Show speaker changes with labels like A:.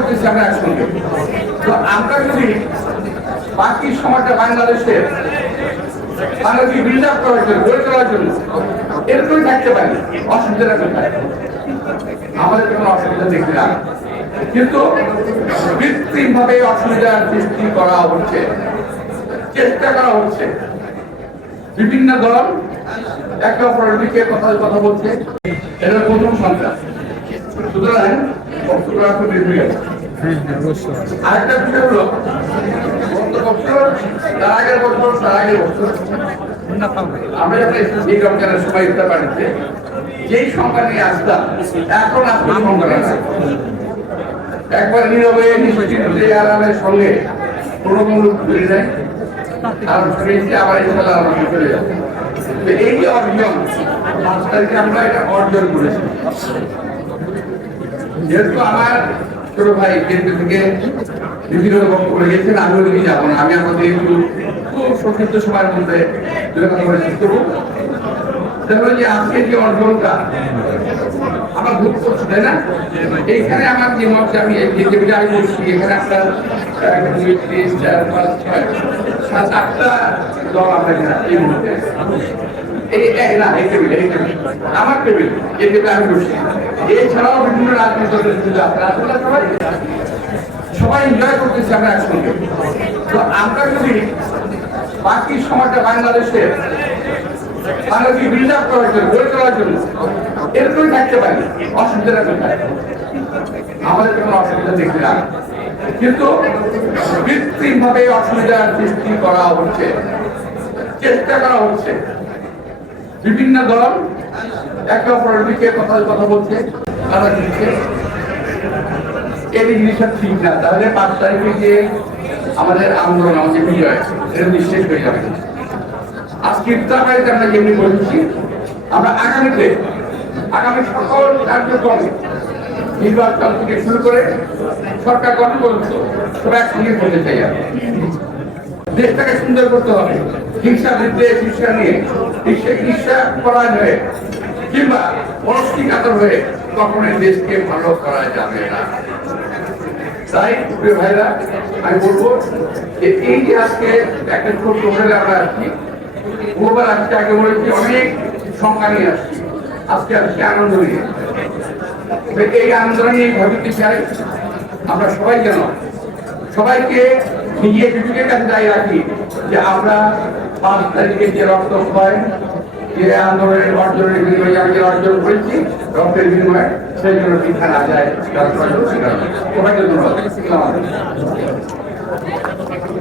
A: করতেছি আমরা একসঙ্গে। তো আমরা যদি বাকি সময়টা বাংলাদেশের বাংলাদেশকে বিল্ড আপ করার জন্য, গড়ে তোলার জন্য এরকমই থাকতে পারি আমাদের কোনো অসুবিধা দেখতে না। কিন্তু কৃত্রিম ভাবে সৃষ্টি করা হচ্ছে, চেষ্টা করা হচ্ছে। বিভিন্ন দল একে অপরের দিকে কথা কথা বলছে। এটা প্রথম সন্ত্রাস। সুতরাং, বক্তব্য রাখতে নির্ভর আরেকটা তার আগের বছর আগের বছর আমরা এই রমজানের বাড়িতে যেই সংখ্যা নিয়ে আসতাম, এখন আসলে সংখ্যা একবার নীরবে, নিশ্চিন্তে আরামের সঙ্গে কোনো কোনো ফিরে যায়। আর ফিরেছি আবার চলে যাব এই যে অর্জন পাঁচ আমরা এটা অর্জন করেছি। যেহেতু আমার ছোট ভাই কেন্দ্র থেকে বিভিন্ন বক্তব্য রেখেছেন আমি ওদিকে যাব না। আমি আমাদের একটু সংক্ষিপ্ত সময়ের মধ্যে তাহলে যে যে অর্জনটা আমার ভুল তাই না? এইখানে আমার যে মত আমি এই যে আমি বলছি এখানে একটা এক, দুই তিন চার পাঁচ ছয় সাত আটটা দল আমরা এই মুহূর্তে এই না এই টেবিল এই টেবিল আমার টেবিল এই আমি বসছি। এছাড়াও বিভিন্ন রাজনৈতিক দলের আছে সবাই সবাই এনজয় করতেছি আমরা একসঙ্গে। তো আমরা যদি বাকি সময়টা বাংলাদেশকে বিল্ড আপ করার জন্য, গড়ে তোলার জন্য এরকমই থাকতে পারি অসুবিধাটা আমাদের কোনো অসুবিধা দেখতে না। কিন্তু কৃত্রিম ভাবে অসুবিধার সৃষ্টি করা হচ্ছে, চেষ্টা করা হচ্ছে। বিভিন্ন দল একে অপরের দিকে কথা কথা বলছে তারা দিচ্ছে এই জিনিসটা ঠিক না। তাহলে পাঁচ তারিখে যে আমাদের আন্দোলন, আমাদের বিজয়, এটা নিঃশেষ হয়ে যাবে। আজকে ইফতার বাড়িতে আমরা যেমনি বলছি, আমরা আগামীতে, আগামী সকল কার্যক্রমে নির্বাচন থেকে শুরু করে সরকার গঠন পর্যন্ত সবাই একসঙ্গে করতে চাই আমি দেশটাকে সুন্দর করতে হবে। হিংসা, বিদ্বেষ, হিংসা নিয়ে করা হয়ে কিংবা অনস্বীকাতর হয়ে কখনোই দেশকে ভালো করা যাবে না। তাই, প্রিয় ভাইরা, আমি বলব যে এই যে আজকে একটা ছোট্ট হোটেলে আমরা আসছি বহুবার আজকে আগে বলেছি, অনেক সংখ্যা নিয়ে আসছি। আজকে আজকে আনন্দ নিয়ে। এই আন্দোলন নিয়ে ভাবিতে চাই, আমরা সবাই যেন সবাইকে নিজে বিবেকের কাছে দায়ী রাখি যে আমরা পাঁচ তারিখে যে রক্ত হয় যে আন্দোলনের অর্জনের বিনিময়ে আমি অর্জন করেছি, রক্তের বিনিময়ে সেই জন্য শিক্ষা না যায় ওখানে ধন্যবাদ।